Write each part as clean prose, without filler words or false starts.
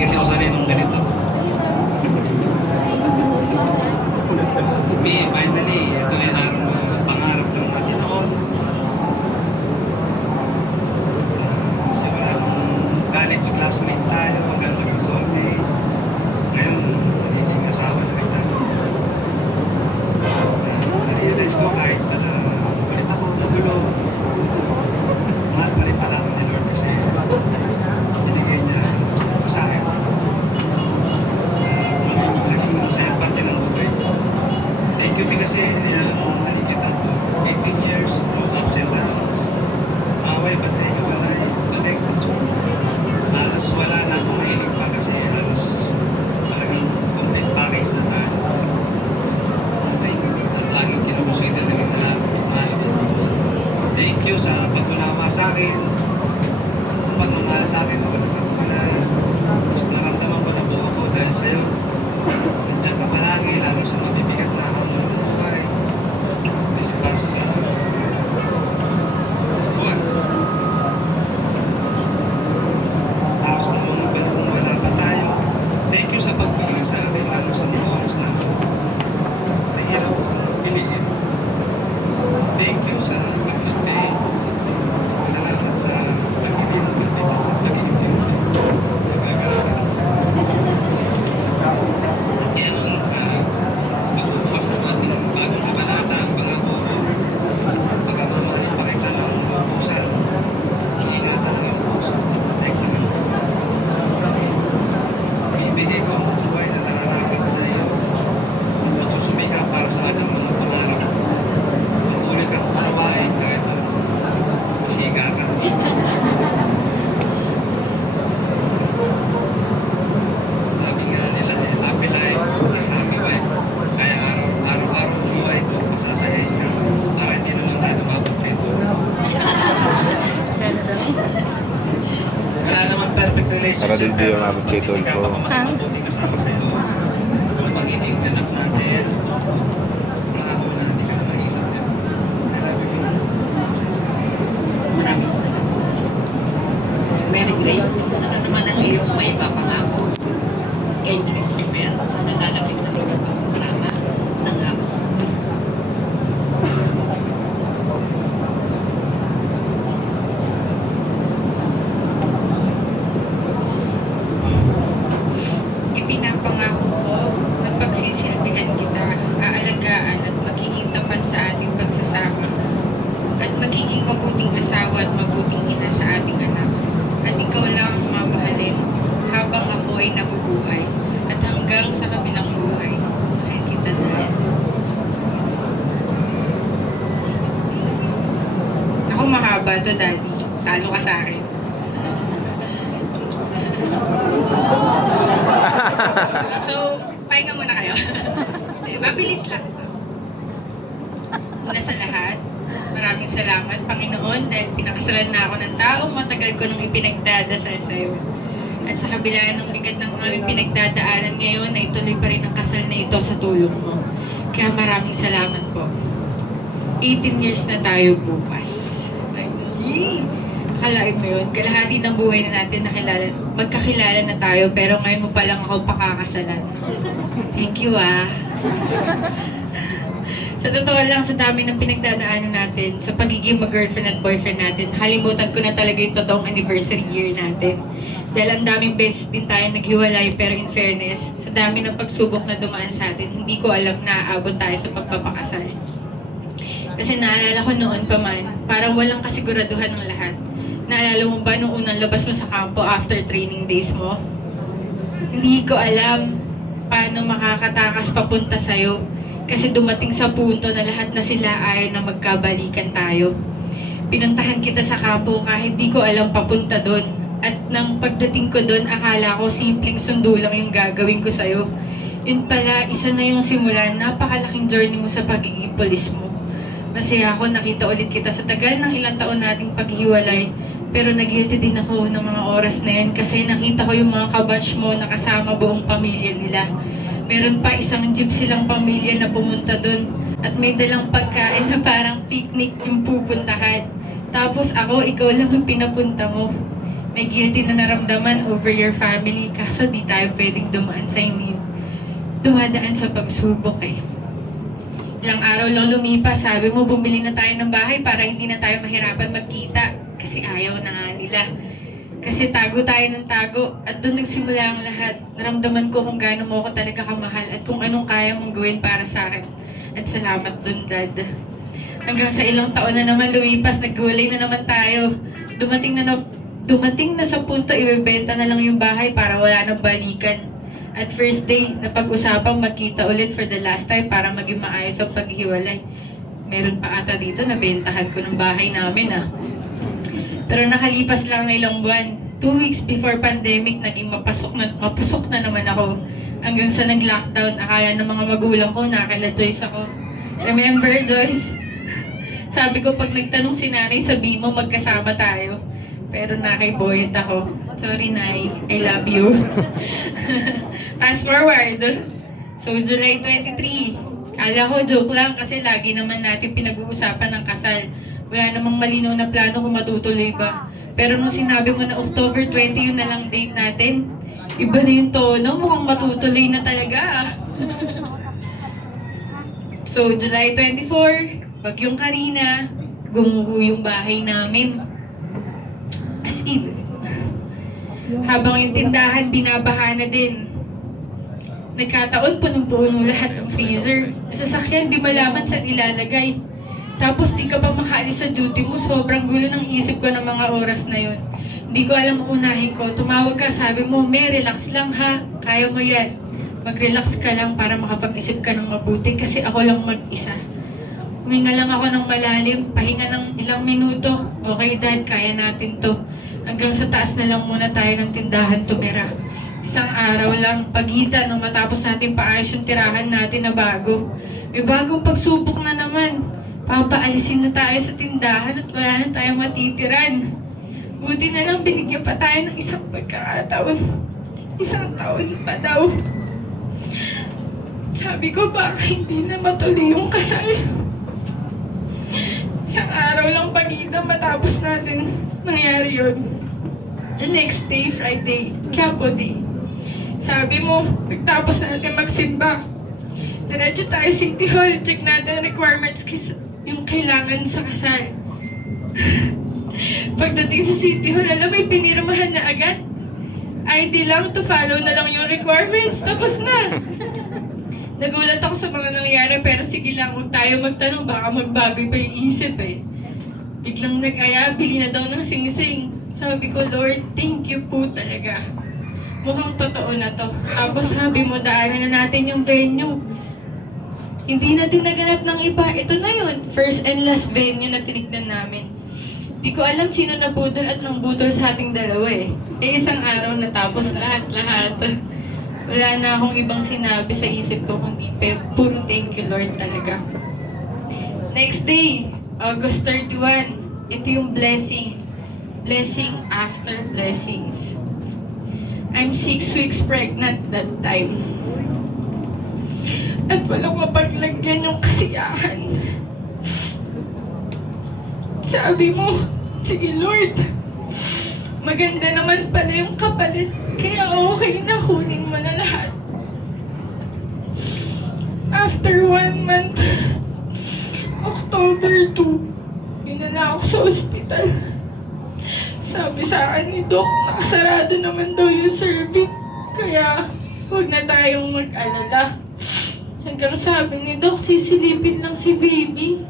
kasi ako sanay nung ganito. Finally, ito na ang pangarap ng Panginoon. Kasi wala nung college classmate tayo hanggang mag-result eh. Ngayon, nagiging asawa na kita. Na-realize ko kahit pala ulit ako nagulo. Mahal pa rin pala ako ni Lord kasi binigay niya sa akin. Naging masaya parte ng buhay. Thank you kasi nakikita ko 18 years, no ups and downs. Away, batay, walay, balik. Halos wala na akong mahilig pa kasi halos talagang complete package na tayo. Thank you. Ang laging kinukusita na sa lahat. Thank you sa pagmulawa sa akin. Sa pagmamahal sa akin. Mas naramdaman ko na buo ko dahil sa'yo. Diyan ka palagi, lalo sa mabibigat na ako ng buhay. Discuss buwan. Tapos nung mga panahon wala pa tayo, thank you sa pagbigay sa akin, lalo sa mga oras na nahirap piliin. Thank you sa pag-stay. Salamat sa pag-ibig ng pag-ibig. Kaya nung pagbubukas na natin ang bagong kabanata, ang pangako, pagkamamahal ng pakita ng pusan, iingatan ng iyong puso. Like naman, ibigay ko ang buhay na nararapat sa iyo. Matusumika para sa aking mga pangarap. Magulit kang panawain kahit siga ka. Sabi nga nila, happy life is happy wife. Kaya araw-araw buhay ito, masasayahin ka. Para hindi naman tayo mabot rito. Wala naman perfect relationship. Para din di umabot rito magsisika ito. pa mabuting kasama sa'yo. Sa pag-ibig anak natin, pangako na hindi ka na mag-isip yan. I love you. Maraming salamat. Mary Grace, ano naman ang iyong may papangako kay Christopher sa nalalapit na inyong pagsasama ng habang? Ipinapangako ko na pagsisilbihan kita, aalagaan at magiging tapat sa ating pagsasama at magiging mabuting asawa at mabuting ina sa ating anak. At ikaw lang ang mamahalin habang ako ay nabubuhay at hanggang sa kabilang buhay. Kaya kita dahil. Ako mahaba to, Daddy. Talo ka sa akin. So, pahinga muna kayo. Mabilis lang. Una sa lahat, maraming salamat, Panginoon, dahil pinakasalan na ako ng taong matagal ko nang ipinagdadasal sa iyo. At sa kabila ng bigat ng aming pinagdadaanan ngayon, na ituloy pa rin ang kasal na ito sa tulong mo. Kaya maraming salamat po. 18 years na tayo bukas. Akalain mo yun, kalahati ng buhay na natin magkakilala na tayo, pero ngayon mo pa lang ako pakakasalan. Thank you Sa totoo lang, sa dami ng pinagdadaanan natin, sa pagiging mag-girlfriend at boyfriend natin, halimutan ko na talaga yung totoong anniversary year natin. Dahil ang daming beses din tayo naghiwalay, pero in fairness, sa dami ng pagsubok na dumaan sa atin, hindi ko alam na aabot tayo sa pagpapakasal. Kasi naalala ko noon pa man, parang walang kasiguraduhan ng lahat. Naalala mo ba nung unang labas mo sa kampo after training days mo? Hindi ko alam paano makakatakas papunta sa'yo. Kasi dumating sa punto na lahat na sila ayaw na magkabalikan tayo. Pinuntahan kita sa kampo kahit di ko alam papunta doon. At nang pagdating ko doon, akala ko simpleng sundo lang yung gagawin ko sa'yo. Yun pala, isa na yung simula, napakalaking journey mo sa pagiging pulis mo. Masaya ako nakita ulit kita sa tagal ng ilang taon nating paghiwalay. Pero nag-guilty din ako ng mga oras na yun kasi nakita ko yung mga kabatch mo na kasama buong pamilya nila. Meron pa isang jeep silang pamilya na pumunta doon at may dalang pagkain na parang picnic yung pupuntahan. Tapos ako, ikaw lang yung pinapunta mo. may guilty na naramdaman over your family, kaso di tayo pwedeng dumaan sa hindi dumadaan sa pagsubok eh. Ilang araw lang lumipas, sabi mo bumili na tayo ng bahay para hindi na tayo mahirapan magkita kasi ayaw na nga nila. Kasi tago tayo ng tago at doon nagsimula ang lahat. Naramdaman ko kung gaano mo ako talaga kamahal at kung anong kaya mong gawin para sa akin. At salamat doon, Dad. Hanggang sa ilang taon na naman lumipas, naghiwalay na naman tayo. Dumating na sa punto, ibebenta na lang yung bahay para wala nang balikan. At first day, napag-usapang magkita ulit for the last time para maging maayos ang paghiwalay. Meron pa ata dito, nabentahan ko ng bahay namin Pero nakalipas lang ng ilang buwan. 2 weeks before pandemic, naging mapusok na naman ako. Hanggang sa nag-lockdown, akala ng mga magulang ko, nakakala Joyce ako. Remember, Joyce? Sabi ko, pag nagtanong si nanay, sabihin mo magkasama tayo. Pero nakay-boyet ako. Sorry, Nay. I love you. Fast forward. So, July 23. Kala ko, joke lang kasi lagi naman natin pinag-uusapan ng kasal. Wala namang malinaw na plano kung matutuloy ba. Pero nung sinabi mo na October 20 yun na lang date natin, iba na yung tono. Mukhang matutuloy na talaga. So, July 24, Bagyong Karina, gumuho yung bahay namin. As in, habang yung tindahan, binabaha na din. Nagkataon, punong-puno lahat ng freezer. Sa sasakyan, di malaman saan ilalagay. Tapos di ka pa makaalis sa duty mo, sobrang gulo ng isip ko ng mga oras na yun. Hindi ko alam unahin ko. Tumawag ka, sabi mo, relax lang ha. Kaya mo yan. Mag-relax ka lang para makapag-isip ka ng mabuti kasi ako lang mag-isa. Huminga lang ako ng malalim, pahinga ng ilang minuto. Okay, Dad, kaya natin to. Hanggang sa taas na lang muna tayo ng tindahan tumira. Isang araw lang, pagitan nung matapos natin paayos yung tirahan natin na bago. May bagong pagsubok na naman. Papaalisin na tayo sa tindahan at wala na tayong matitiran. Buti na lang binigyan pa tayo ng isang pagkakataon. 1 taon pa daw. Sabi ko baka hindi na matuloy yung kasal. Isang araw lang pagitan matapos natin mangyari yun. The next day, Friday, Quiapo Day. Sabi mo, pagtapos natin magsimba, diretso tayo City Hall, check natin requirements yung kailangan sa kasal. Pagdating sa City Hall, alam mo, pinirmahan na agad. ID lang to follow na lang yung requirements, tapos na. Nagulat ako sa mga nangyari, pero sige lang, huwag tayo magtanong, baka magbago pa yung isip eh. Biglang nag-aya, bili na daw ng sing-sing. Sabi ko, Lord, thank you po talaga. Mukhang totoo na to. Tapos sabi mo, daanan na natin yung venue. Hindi natin naganap ng iba. Ito na yun. First and last venue na tinignan namin. Di ko alam sino nabudol at nang butol sa ating dalawa eh. Isang araw natapos lahat-lahat. Wala na akong ibang sinabi sa isip ko kundi puro thank you Lord talaga. Next day, August 31. Ito yung blessing. Blessing after blessings. I'm 6 weeks pregnant that time. At walang mapaglagyan yung kasiyahan. Sabi mo, sige Lord, maganda naman pala yung kapalit, kaya okay na, kunin mo na lahat. After 1 month, October 2, binala ako sa ospital. Sabi sa akin ni Doc, nakasarado naman daw yung cervix, kaya huwag na tayong mag-alala. Hanggang sabi ni Doc, sisilipin lang si baby.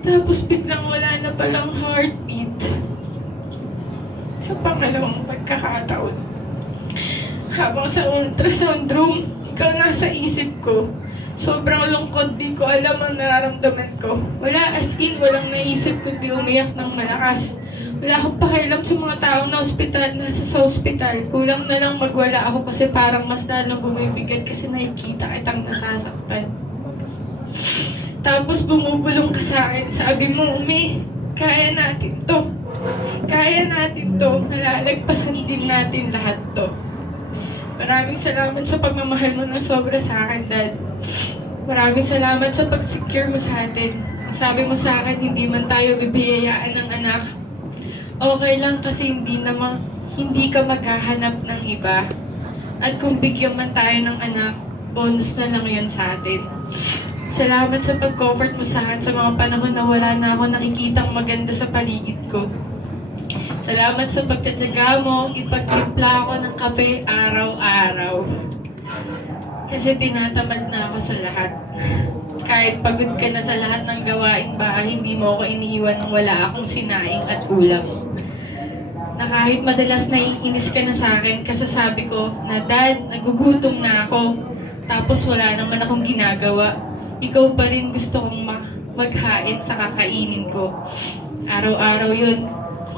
Tapos biglang wala na palang heartbeat. Sa pangalawang pagkakataon, habang sa ultrasound room, ikaw nasa isip ko. Sobrang lungkot, di ko alam ang nararamdaman ko. Wala as in, walang naisip kundi umiyak ng malakas. Wala akong pakialam sa mga taong nasa sa ospital. Kulang na lang magwala ako kasi parang mas lalong bumibigat kasi nakikita kitang nasasaktan. Tapos bumubulong ka sa akin. Sabi mo, Umi, kaya natin to. Kaya natin to. Malalagpasan din natin lahat to. Maraming salamat sa pagmamahal mo ng sobra sa akin, Dad. Maraming salamat sa pag-secure mo sa atin. Sabi mo sa akin, hindi man tayo bibiyayaan ng anak. Okay lang kasi hindi ka maghahanap ng iba. At kung bigyan man tayo ng anak, bonus na lang yun sa atin. Salamat sa pag-comfort mo sa akin sa mga panahon na wala na ako nakikitang maganda sa paligid ko. Salamat sa pagtsatsaga mo, ipagtimpla ako ng kape araw-araw. Kasi tinatamad na ako sa lahat. Kahit pagod ka na sa lahat ng gawaing bahay, hindi mo ako iniiwan nang wala akong sinaing at ulam. Na kahit madalas naiinis ka na sa akin, kasasabi ko na, Dad, nagugutom na ako. Tapos wala naman akong ginagawa. Ikaw pa rin gusto kong maghain sa kakainin ko. Araw-araw yun,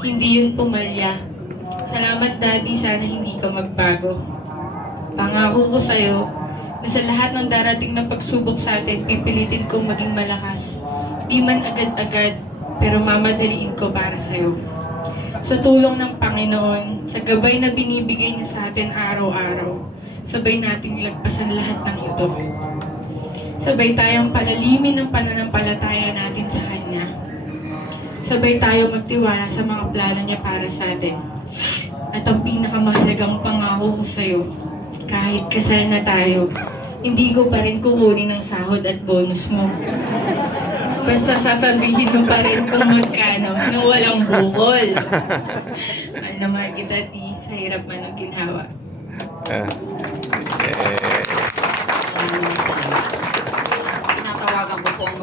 hindi yun pumalya. Salamat, Daddy, sana hindi ka magbago. Pangako ko sa'yo, na sa lahat ng darating na pagsubok sa atin, pipilitin kong maging malakas. Di man agad-agad, pero mamadaliin ko para sa'yo. Sa tulong ng Panginoon, sa gabay na binibigay niya sa atin araw-araw, sabay nating lagpasan lahat ng ito. Sabay tayong palalimin ng pananampalataya natin sa Kanya. Sabay tayo magtiwala sa mga plano niya para sa atin. At ang pinakamahalagang pangako ko sa'yo, kahit kasal na tayo, hindi ko pa rin kukunin ang sahod at bonus mo. Basta sasabihin mo pa rin kung magkano nang walang bukol. Mahal na mahal kita, Ti, sa hirap man ng ginhawa. Natawagan ko po ang